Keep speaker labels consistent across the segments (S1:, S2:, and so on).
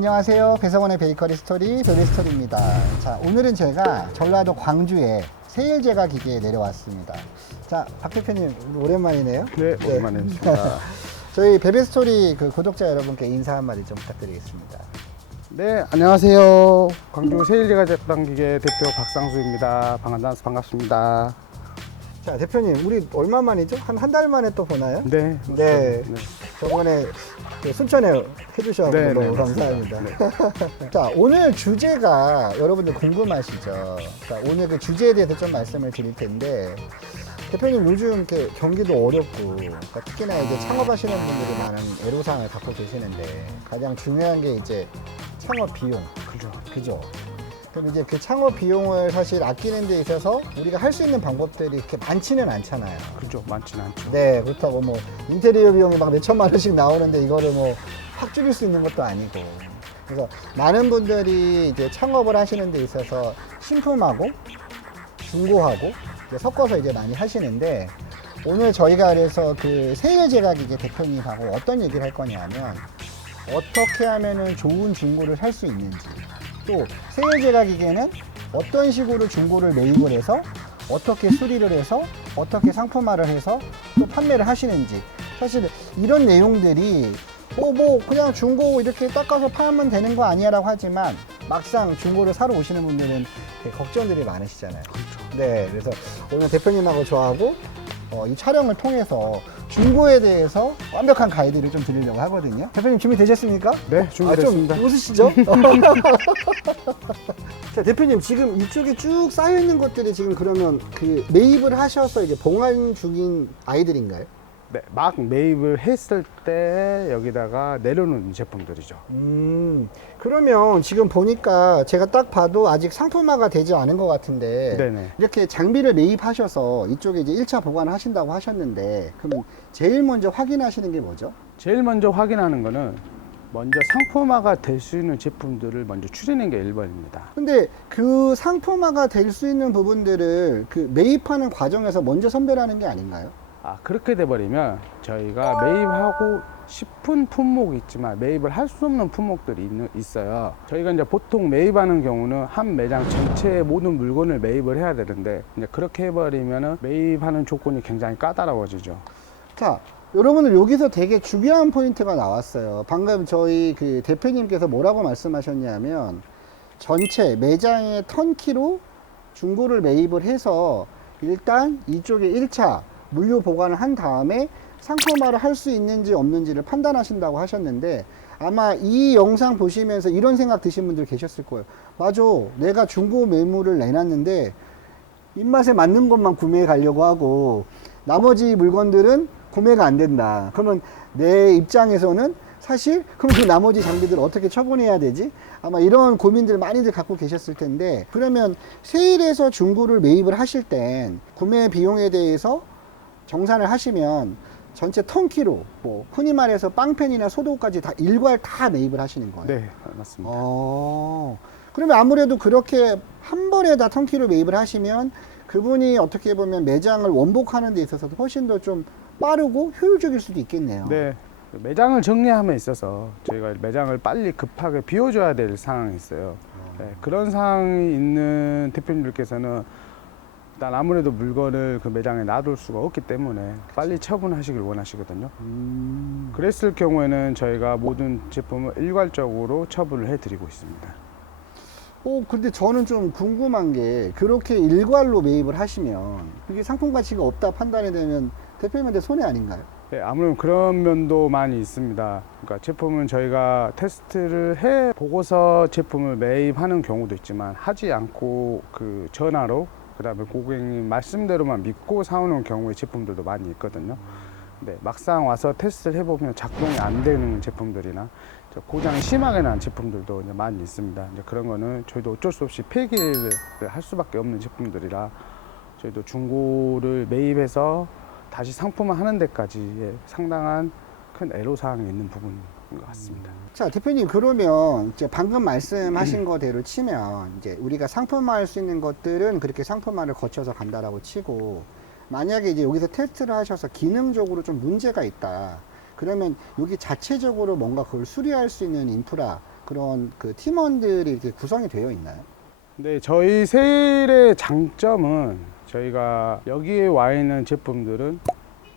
S1: 안녕하세요. 배성원의 베이커리 스토리 베리 스토리입니다. 자, 오늘은 제가 전라도 광주에 세일제가 기계에 내려왔습니다. 자, 박 대표님 오랜만이네요.
S2: 네, 오랜만입니다.
S1: 저희 베베 스토리 그 구독자 여러분께 인사 한마디 좀 부탁드리겠습니다.
S2: 네, 안녕하세요. 광주 세일제가 제빵 기계 대표 박상수입니다. 반갑습니다.
S1: 자, 대표님 우리 얼마 만이죠? 한 한 달 만에 또 보나요?
S2: 네.
S1: 네.
S2: 네.
S1: 저번에 그 순천에 해주셔서
S2: 네,
S1: 너무
S2: 네,
S1: 감사합니다. 자, 오늘 주제가 여러분들 궁금하시죠? 자, 오늘 그 주제에 대해서 좀 말씀을 드릴 텐데, 대표님 요즘 이렇게 경기도 어렵고, 그러니까 특히나 이제 창업하시는 분들이 많은 애로사항을 갖고 계시는데, 가장 중요한 게 이제 창업 비용.
S2: 그죠.
S1: 그죠? 그럼 이제 그 창업 비용을 사실 아끼는 데 있어서 우리가 할 수 있는 방법들이 이렇게 많지는 않잖아요.
S2: 그죠. 많지는 않죠.
S1: 네, 그렇다고 뭐 인테리어 비용이 막 몇 천만 원씩 나오는데 이거를 뭐 확 줄일 수 있는 것도 아니고. 그래서 많은 분들이 이제 창업을 하시는 데 있어서 신품하고 중고하고 이제 섞어서 이제 많이 하시는데 오늘 저희가 그래서 그 세일 제각기계 대표님하고 어떤 얘기를 할 거냐면 어떻게 하면은 좋은 중고를 살 수 있는지 또 세일 제각기계는 어떤 식으로 중고를 매입을 해서 어떻게 수리를 해서 어떻게 상품화를 해서 또 판매를 하시는지 사실 이런 내용들이 어 뭐 그냥 중고 이렇게 닦아서 팔면 되는 거 아니야 라고 하지만 막상 중고를 사러 오시는 분들은 되게 걱정들이 많으시잖아요.
S2: 그렇죠.
S1: 네, 그래서 오늘 대표님하고 저하고 어, 이 촬영을 통해서 중고에 대해서 완벽한 가이드를 좀 드리려고 하거든요. 대표님 준비되셨습니까?
S2: 네, 준비됐습니다.
S1: 아, 좀 웃으시죠? 자, 대표님 지금 이쪽에 쭉 쌓여 있는 것들이 지금 그러면 그 매입을 하셔서 이제 봉안 중인 아이들인가요?
S2: 네, 막 매입을 했을 때 여기다가 내려놓는 제품들이죠.
S1: 음, 그러면 지금 보니까 제가 딱 봐도 아직 상품화가 되지 않은 것 같은데
S2: 네네.
S1: 이렇게 장비를 매입하셔서 이쪽에 이제 1차 보관을 하신다고 하셨는데 그러면 제일 먼저 확인하시는 게 뭐죠?
S2: 제일 먼저 확인하는 거는 먼저 상품화가 될 수 있는 제품들을 먼저 추리는 게 1번입니다.
S1: 근데 그 상품화가 될 수 있는 부분들을 그 매입하는 과정에서 먼저 선별하는 게 아닌가요?
S2: 아 그렇게 돼버리면 저희가 매입하고 싶은 품목이 있지만 매입을 할 수 없는 품목들이 있는, 있어요 저희가 이제 보통 매입하는 경우는 한 매장 전체의 모든 물건을 매입을 해야 되는데 이제 그렇게 해버리면은 매입하는 조건이 굉장히 까다로워지죠
S1: 자, 여러분들 여기서 되게 중요한 포인트가 나왔어요. 방금 저희 그 대표님께서 뭐라고 말씀하셨냐면 전체 매장의 턴키로 중고를 매입을 해서 일단 이쪽에 1차 물류 보관을 한 다음에 상품화를 할 수 있는지 없는지를 판단하신다고 하셨는데 아마 이 영상 보시면서 이런 생각 드신 분들 계셨을 거예요. 맞아. 내가 중고 매물을 내놨는데 입맛에 맞는 것만 구매해 가려고 하고 나머지 물건들은 구매가 안 된다. 그러면 내 입장에서는 사실 그럼 그 나머지 장비들 어떻게 처분해야 되지? 아마 이런 고민들 많이들 갖고 계셨을 텐데 그러면 세일에서 중고를 매입을 하실 땐 구매 비용에 대해서 정산을 하시면 전체 턴키로 뭐 흔히 말해서 빵펜이나 소도까지 다 일괄 다 매입을 하시는 거예요.
S2: 네. 맞습니다.
S1: 어, 그러면 아무래도 그렇게 한 번에 다 턴키로 매입을 하시면 그분이 어떻게 보면 매장을 원복하는 데 있어서도 훨씬 더 좀 빠르고 효율적일 수도 있겠네요.
S2: 네. 매장을 정리함에 있어서 저희가 매장을 빨리 급하게 비워줘야 될 상황이 있어요. 네, 그런 상황이 있는 대표님들께서는 일단 아무래도 물건을 그 매장에 놔둘 수가 없기 때문에 빨리 처분하시길 원하시거든요.
S1: 음,
S2: 그랬을 경우에는 저희가 모든 제품을 일괄적으로 처분을 해드리고 있습니다.
S1: 어, 근데 저는 좀 궁금한 게 그렇게 일괄로 매입을 하시면 그게 상품 가치가 없다 판단이 되면 대표님한테 손해 아닌가요?
S2: 네, 아무래도 그런 면도 많이 있습니다. 그러니까 제품은 저희가 테스트를 해 보고서 제품을 매입하는 경우도 있지만 하지 않고 그 전화로 그다음에 고객님 말씀대로만 믿고 사오는 경우의 제품들도 많이 있거든요. 근데 막상 와서 테스트를 해보면 작동이 안 되는 제품들이나 저 고장이 심하게 난 제품들도 이제 많이 있습니다. 이제 그런 거는 저희도 어쩔 수 없이 폐기를 할 수밖에 없는 제품들이라 저희도 중고를 매입해서 다시 상품화 하는 데까지 상당한 큰 애로사항이 있는 부분인 것 같습니다.
S1: 자, 대표님 그러면 이제 방금 말씀하신 거대로 치면 이제 우리가 상품화할 수 있는 것들은 그렇게 상품화를 거쳐서 간다라고 치고 만약에 이제 여기서 테스트를 하셔서 기능적으로 좀 문제가 있다. 그러면 여기 자체적으로 뭔가 그걸 수리할 수 있는 인프라 그런 그 팀원들이 이렇게 구성이 되어 있나요?
S2: 네, 저희 세일의 장점은 저희가 여기에 와 있는 제품들은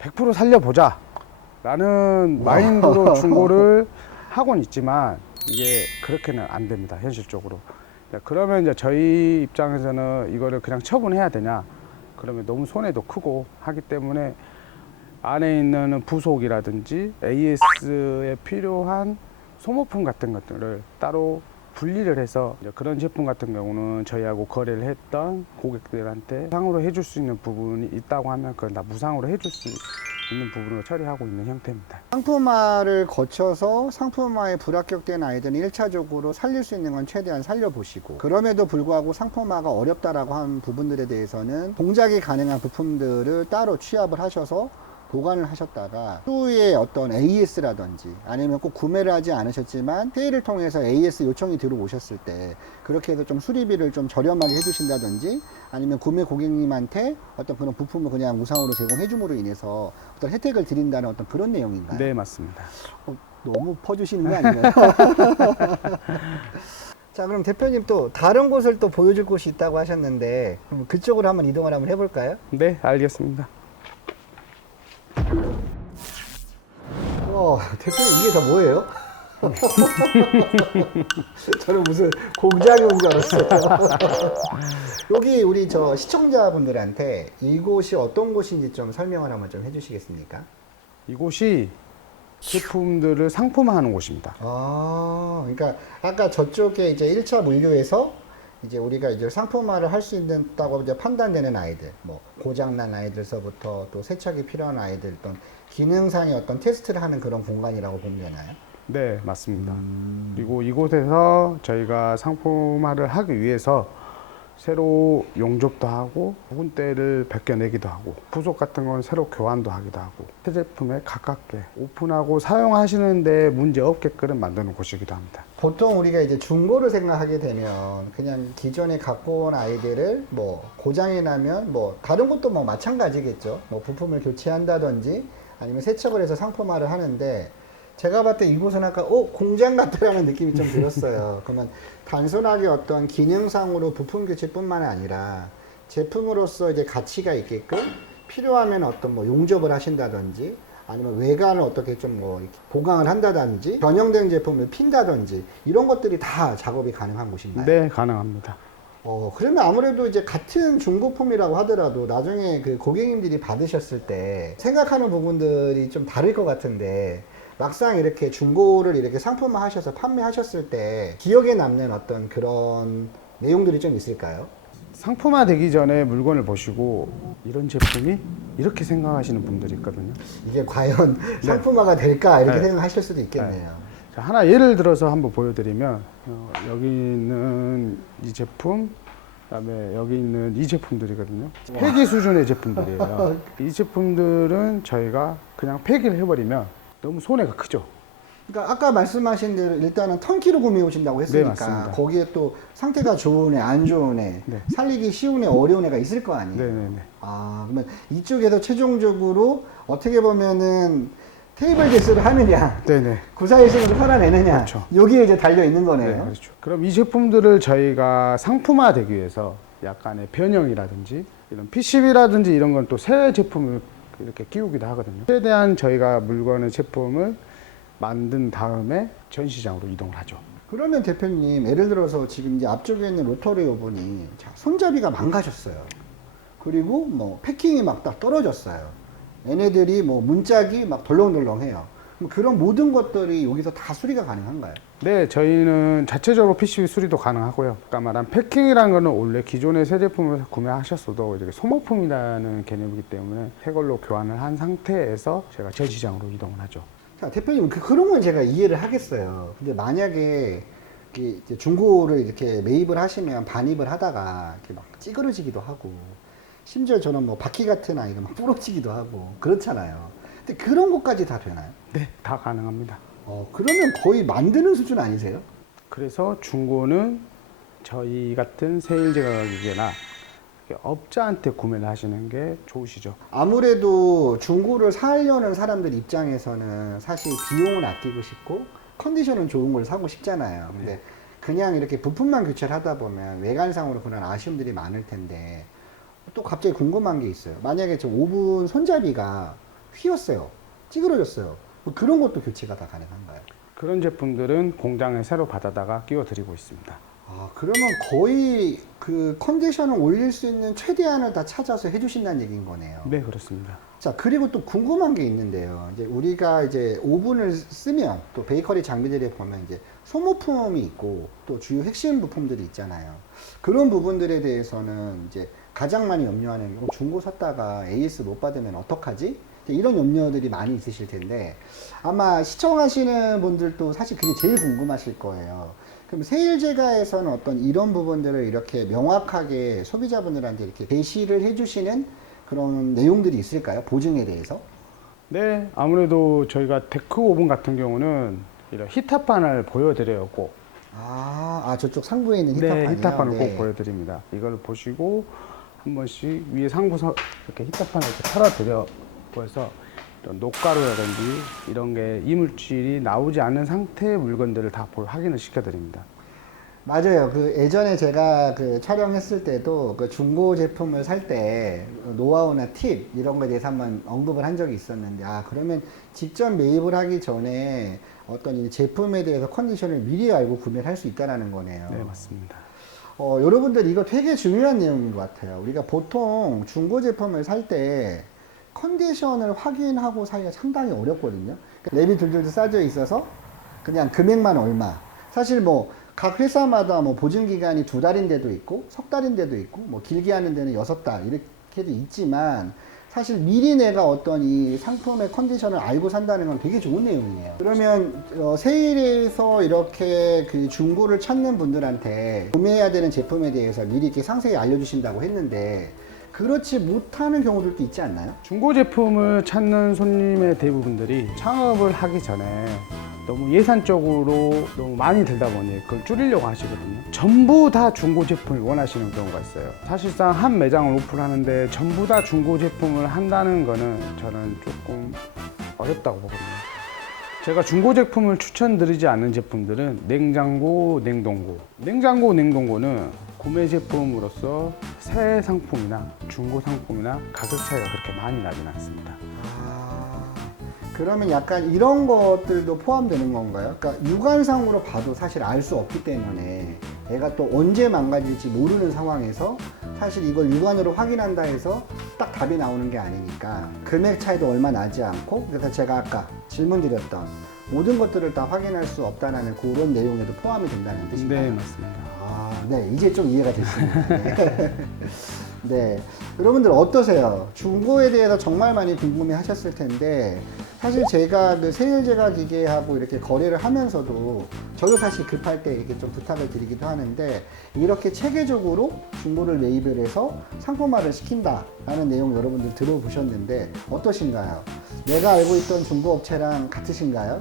S2: 100% 살려보자 라는 마인드로 중고를 하곤 있지만 이게 그렇게는 안 됩니다 현실적으로. 네, 그러면 이제 저희 입장에서는 이거를 그냥 처분해야 되냐? 그러면 너무 손해도 크고 하기 때문에 안에 있는 부속이라든지 AS에 필요한 소모품 같은 것들을 따로 분리를 해서 그런 제품 같은 경우는 저희하고 거래를 했던 고객들한테 무상으로 해줄 수 있는 부분이 있다고 하면 그건 다 무상으로 해줄 수 있 는 부분으로 처리하고 있는 형태입니다.
S1: 상품화를 거쳐서 상품화에 불합격된 아이들은 일차적으로 살릴 수 있는 건 최대한 살려보시고 그럼에도 불구하고 상품화가 어렵다라고 한 부분들에 대해서는 동작이 가능한 부품들을 따로 취합을 하셔서 보관을 하셨다가 후에 어떤 AS라든지 아니면 꼭 구매를 하지 않으셨지만 회의를 통해서 AS 요청이 들어오셨을 때 그렇게 해서 좀 수리비를 좀 저렴하게 해주신다든지 아니면 구매 고객님한테 어떤 그런 부품을 그냥 무상으로 제공해줌으로 인해서 어떤 혜택을 드린다는 어떤 그런 내용인가요?
S2: 네, 맞습니다.
S1: 어, 너무 퍼주시는 거 아닌가요? 자, 그럼 대표님 또 다른 곳을 또 보여줄 곳이 있다고 하셨는데 그럼 그쪽으로 한번 이동을 한번 해볼까요?
S2: 네, 알겠습니다.
S1: 어, 대표님 이게 다 뭐예요? 저는 무슨 공장이 온줄 알았어요. 여기 우리 저 시청자분들한테 이곳이 어떤 곳인지 좀 설명을 한번 좀 해주시겠습니까?
S2: 이곳이 제품들을 상품화하는 곳입니다.
S1: 아, 그러니까 아까 저쪽에 이제 1차 물류에서 이제 우리가 이제 상품화를 할 수 있다고 이제 판단되는 아이들, 뭐 고장난 아이들서부터 또 세척이 필요한 아이들, 또 기능상의 어떤 테스트를 하는 그런 공간이라고 보면 되나요?
S2: 네, 맞습니다. 그리고 이곳에서 저희가 상품화를 하기 위해서 새로 용접도 하고 훈대를 벗겨내기도 하고 부속 같은 건 새로 교환도 하기도 하고 새 제품에 가깝게 오픈하고 사용하시는데 문제 없게끔 만드는 곳이기도 합니다.
S1: 보통 우리가 이제 중고를 생각하게 되면 그냥 기존에 갖고 온 아이들을 뭐 고장이 나면 뭐 다른 것도 뭐 마찬가지겠죠. 뭐 부품을 교체한다든지 아니면 세척을 해서 상품화를 하는데 제가 봤을 때 이곳은 아까 어 공장 같다라는 느낌이 좀 들었어요. 그러면 단순하게 어떤 기능상으로 부품 교체뿐만 아니라 제품으로서 이제 가치가 있게끔 필요하면 어떤 뭐 용접을 하신다든지 아니면 외관을 어떻게 좀 뭐 보강을 한다든지 변형된 제품을 핀다든지 이런 것들이 다 작업이 가능한 곳인가요?
S2: 네, 가능합니다.
S1: 어, 그러면 아무래도 이제 같은 중고품이라고 하더라도 나중에 그 고객님들이 받으셨을 때 생각하는 부분들이 좀 다를 것 같은데 막상 이렇게 중고를 이렇게 상품화 하셔서 판매하셨을 때 기억에 남는 어떤 그런 내용들이 좀 있을까요?
S2: 상품화 되기 전에 물건을 보시고 이런 제품이 이렇게 생각하시는 분들이 있거든요.
S1: 이게 과연 상품화가 될까 이렇게
S2: 네.
S1: 생각하실 수도 있겠네요.
S2: 자, 하나 예를 들어서 한번 보여드리면 어, 여기 있는 이 제품 그다음에 여기 있는 이 제품들이거든요. 폐기 수준의 제품들이에요. 이 제품들은 저희가 그냥 폐기를 해버리면 너무 손해가 크죠.
S1: 그러니까 아까 말씀하신 대로 일단은 턴키로 구매해 오신다고 했으니까
S2: 맞습니다.
S1: 거기에 또 상태가 좋은 애, 안 좋은 애,
S2: 네.
S1: 살리기 쉬운 애, 어려운 애가 있을 거 아니에요.
S2: 네네네.
S1: 아, 그러면 이쪽에서 최종적으로 어떻게 보면은 테이블 개수를 하느냐,
S2: 네네.
S1: 구사일생으로 살아내느냐,
S2: 그렇죠.
S1: 여기에 이제 달려 있는
S2: 네,
S1: 거네요.
S2: 그렇죠. 그럼 이 제품들을 저희가 상품화되기 위해서 약간의 변형이라든지 이런 PCB라든지 이런 건 또 새 제품을 이렇게 끼우기도 하거든요. 최대한 저희가 물건의 제품을 만든 다음에 전시장으로 이동을 하죠.
S1: 그러면 대표님, 예를 들어서 지금 이제 앞쪽에 있는 로터리 오븐이 자, 손잡이가 망가졌어요. 그리고 뭐 패킹이 막딱 떨어졌어요. 얘네들이 뭐 문짝이 막 덜렁덜렁해요. 그럼 그런 모든 것들이 여기서 다 수리가 가능한가요?
S2: 네, 저희는 자체적으로 PCB 수리도 가능하고요. 아까 말한 패킹이라는 거는 원래 기존의 새 제품을 구매하셨어도 이제 소모품이라는 개념이기 때문에 새 걸로 교환을 한 상태에서 제가 전시장으로 이동을 하죠.
S1: 자, 대표님, 그, 그런 건 제가 이해를 하겠어요. 근데 만약에 이렇게 중고를 이렇게 매입을 하시면 반입을 하다가 이렇게 막 찌그러지기도 하고, 심지어 저는 뭐 바퀴 같은 아이가 막 부러지기도 하고, 그렇잖아요. 근데 그런 것까지 다 되나요?
S2: 네, 다 가능합니다.
S1: 어, 그러면 거의 만드는 수준 아니세요?
S2: 그래서 중고는 저희 같은 세일제 가격이나 업자한테 구매를 하시는 게 좋으시죠.
S1: 아무래도 중고를 사려는 사람들 입장에서는 사실 비용을 아끼고 싶고, 컨디션은 좋은 걸 사고 싶잖아요. 근데 그냥 이렇게 부품만 교체를 하다 보면 외관상으로 그런 아쉬움들이 많을 텐데 또 갑자기 궁금한 게 있어요. 만약에 저 오븐 손잡이가 휘었어요. 찌그러졌어요. 뭐 그런 것도 교체가 다 가능한가요?
S2: 그런 제품들은 공장에 새로 받아다가 끼워 드리고 있습니다.
S1: 아, 그러면 거의 그 컨디션을 올릴 수 있는 최대한을 다 찾아서 해주신다는 얘기인 거네요.
S2: 네, 그렇습니다.
S1: 자, 그리고 또 궁금한 게 있는데요. 이제 우리가 이제 오븐을 쓰면 또 베이커리 장비들에 보면 이제 소모품이 있고 또 주요 핵심 부품들이 있잖아요. 그런 부분들에 대해서는 이제 가장 많이 염려하는 게 어, 중고 샀다가 AS 못 받으면 어떡하지? 이제 이런 염려들이 많이 있으실 텐데 아마 시청하시는 분들도 사실 그게 제일 궁금하실 거예요. 그럼 세일제가에서는 어떤 이런 부분들을 이렇게 명확하게 소비자분들한테 이렇게 제시를 해주시는 그런 내용들이 있을까요? 보증에 대해서?
S2: 네, 아무래도 저희가 데크 오븐 같은 경우는 이런 히터판을 보여드려요, 꼭.
S1: 아, 아 저쪽 상부에 있는 히터판이요?
S2: 네, 히터판을
S1: 네.
S2: 꼭 보여드립니다. 이걸 보시고 한 번씩 위에 상부 서 이렇게 히터판을 이렇게 털어드려 보여서 이런 녹가루라든지 이런 게 이물질이 나오지 않는 상태의 물건들을 다 보- 확인을 시켜드립니다.
S1: 맞아요. 그 예전에 제가 그 촬영했을 때도 그 중고 제품을 살 때 노하우나 팁 이런 거에 대해서 한번 언급을 한 적이 있었는데 아 그러면 직접 매입을 하기 전에 어떤 이 제품에 대해서 컨디션을 미리 알고 구매를 할 수 있다라는 거네요.
S2: 네, 맞습니다.
S1: 어, 여러분들 이거 되게 중요한 내용인 것 같아요. 우리가 보통 중고 제품을 살 때 컨디션을 확인하고 사기가 상당히 어렵거든요. 랩이 둘둘 싸져 있어서 그냥 금액만 얼마. 사실 뭐 각 회사마다 뭐 보증 기간이 두 달인 데도 있고 석 달인 데도 있고 뭐 길게 하는 데는 여섯 달 이렇게도 있지만 사실 미리 내가 어떤 이 상품의 컨디션을 알고 산다는 건 되게 좋은 내용이에요. 그러면 어, 세일에서 이렇게 그 중고를 찾는 분들한테 구매해야 되는 제품에 대해서 미리 이렇게 상세히 알려주신다고 했는데 그렇지 못하는 경우들도 있지 않나요?
S2: 중고 제품을 찾는 손님의 대부분들이 창업을 하기 전에 너무 예산적으로 너무 많이 들다 보니 그걸 줄이려고 하시거든요. 전부 다 중고 제품을 원하시는 경우가 있어요. 사실상 한 매장을 오픈하는데 전부 다 중고 제품을 한다는 거는 저는 조금 어렵다고 보거든요. 제가 중고 제품을 추천드리지 않는 제품들은 냉장고, 냉동고. 냉장고, 냉동고는 구매 제품으로서 새 상품이나 중고 상품이나 가격 차이가 그렇게 많이 나진 않습니다.
S1: 아, 그러면 약간 이런 것들도 포함되는 건가요? 그러니까 육안상으로 봐도 사실 알 수 없기 때문에 얘가 또 언제 망가질지 모르는 상황에서 사실 이걸 육안으로 확인한다 해서 딱 답이 나오는 게 아니니까 금액 차이도 얼마 나지 않고 그래서 제가 아까 질문 드렸던 모든 것들을 다 확인할 수 없다는 그런 내용에도 포함이 된다는 뜻인가요?
S2: 네, 맞습니다.
S1: 아, 네, 이제 좀 이해가 됐습니다. 네. 네. 여러분들 어떠세요? 중고에 대해서 정말 많이 궁금해 하셨을 텐데, 사실 제가 그 세일 제가 기계하고 이렇게 거래를 하면서도, 저도 사실 급할 때 이렇게 좀 부탁을 드리기도 하는데, 이렇게 체계적으로 중고를 매입을 해서 상품화를 시킨다라는 내용 여러분들 들어보셨는데, 어떠신가요? 내가 알고 있던 중고업체랑 같으신가요?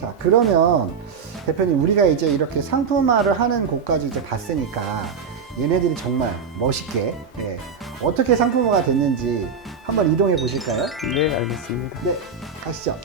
S1: 자, 그러면 대표님, 우리가 이제 이렇게 상품화를 하는 곳까지 이제 봤으니까 얘네들이 정말 멋있게 예, 어떻게 상품화가 됐는지 한번 이동해 보실까요?
S2: 네, 알겠습니다.
S1: 네, 가시죠.